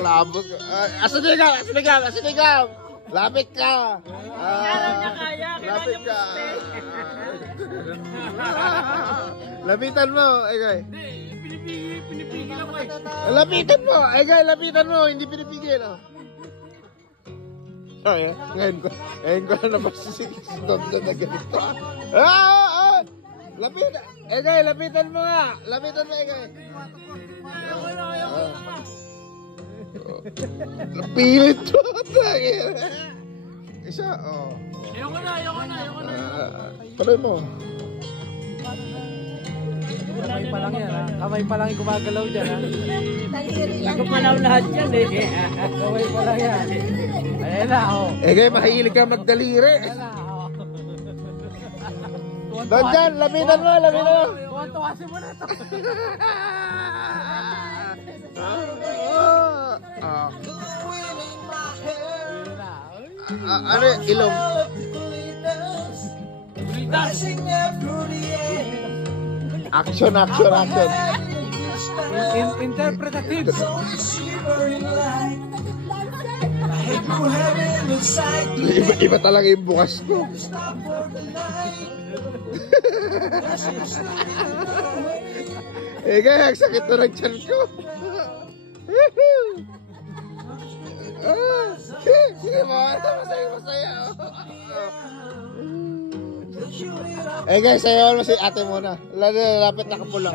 Labot ka. Asinigaw! Asinigaw! Asinigaw! Lapit ka! Lapit ka! Lapitan mo, Egay. Pinipigil ako eh. Lapitan mo, Egay, lapitan mo. Hindi pinipigil. Ay, ngayon ko na napasisigstod na ganito. Lapit! Egay, lapitan mo nga. Lapitan mo, Egay. Pilit to. Isa, oh. Ayoko na. Panoy mo. Kamay pa lang yan, ha? Kamay pa lang yung gumagalaw dyan, ha? Nakapanaw lahat yan eh. Kamay pa lang yan. Ayan na, oh. Egay, mahilig ka magdaliri. Ayan na, oh. Doon dyan, lapitan mo, lapitan mo. Tuwasin mo na ito. Ano ilong? Action. Interpretative. Iba talaga yung bukas ko. Kaya sakit na ng tiyan ko. Sige mo, masaya. Guys, sayawan mo si ate muna. Lapit, nakapula.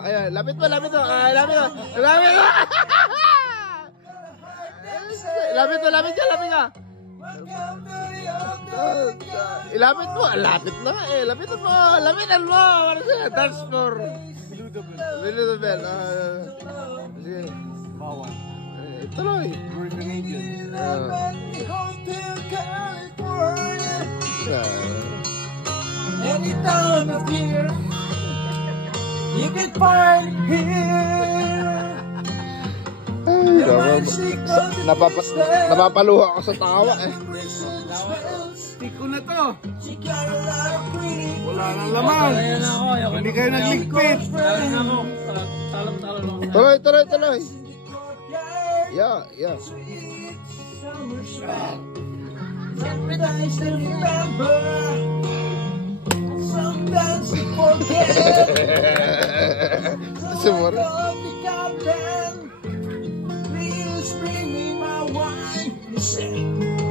Ayan, lapit mo. Lapit mo. Lapit ka. Ilapit mo. Lapit na eh. Lapitan mo. Ano siya? Dance floor. Below the bell. Sige. Bawal. Tuloy. Any time of year, you can find here. Napapaluha ako sa tawa eh. Tiko na to. Wala nang laman. Hindi kayo nagligpit. Tuloy. Yeah. Sometimes I remember, sometimes I forget. Sumur. Please bring me my wine. You said,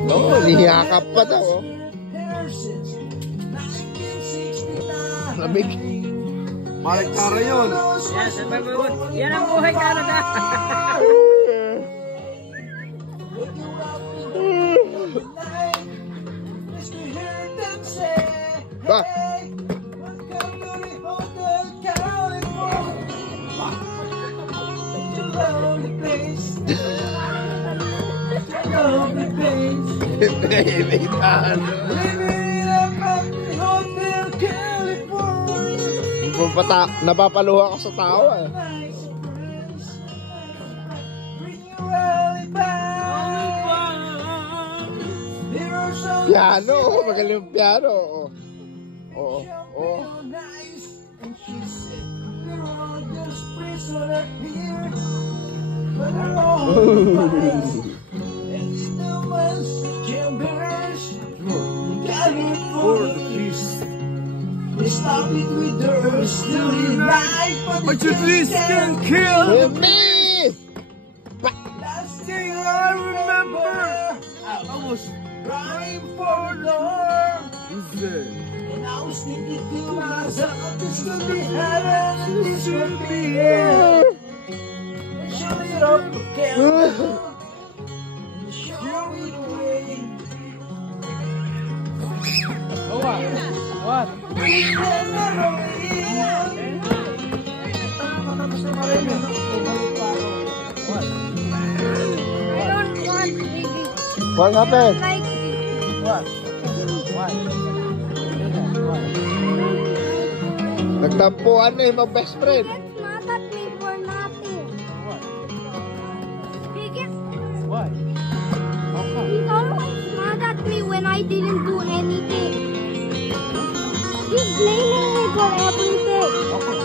No, niyakap pa daw. here since 1969. Lamig. Baliktara yun. Yes, yan ang buhay Canada. Ba? Napapaluha ako sa tao eh. Piano, magaling yung piano. Oo. Stop it with the still night, But you please can kill Me! last thing I remember, I was crying for love. And I was thinking to myself, this could be heaven and this could be hell. And show it up again. And show it away. What? What happened? Like What? Why? Nagtampuan na yung mga best friend. gets mad at me for nothing. What? He gets Why? How come? he's always mad at me when I didn't do anything. He's blaming me for everything. Okay.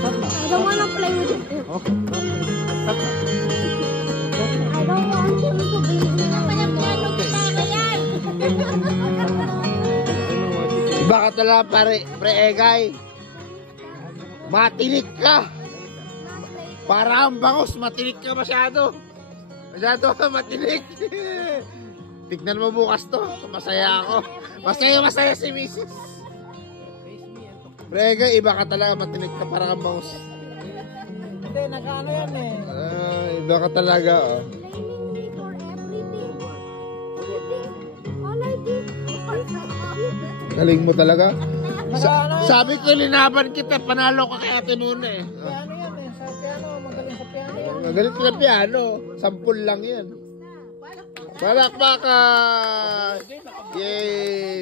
Stop now. don't wanna play with it. Okay. I don't want him to be. Piano gitara yan. Iba ka talaga pre Egay. Matinik ka. Para ang bangus, matinik ka masyado. Masyado ka matinik. Tignan mo bukas to. Masaya ako. Masaya si Mrs. Pre Egay, iba ka talaga, matinik ka para ang bangus. Hindi, nakaano yan eh. Iba ka talaga, oh. Blaming me for everything. All I did was Galing mo talaga. Nakaano yan. Sabi ko, linaban kita, panalo ka kay Ate Nuna eh. Piano yan eh. Sa piano, magaling sa piano yan. Magaling ka na piano. 10 lang yan. Palakpakan! Yay!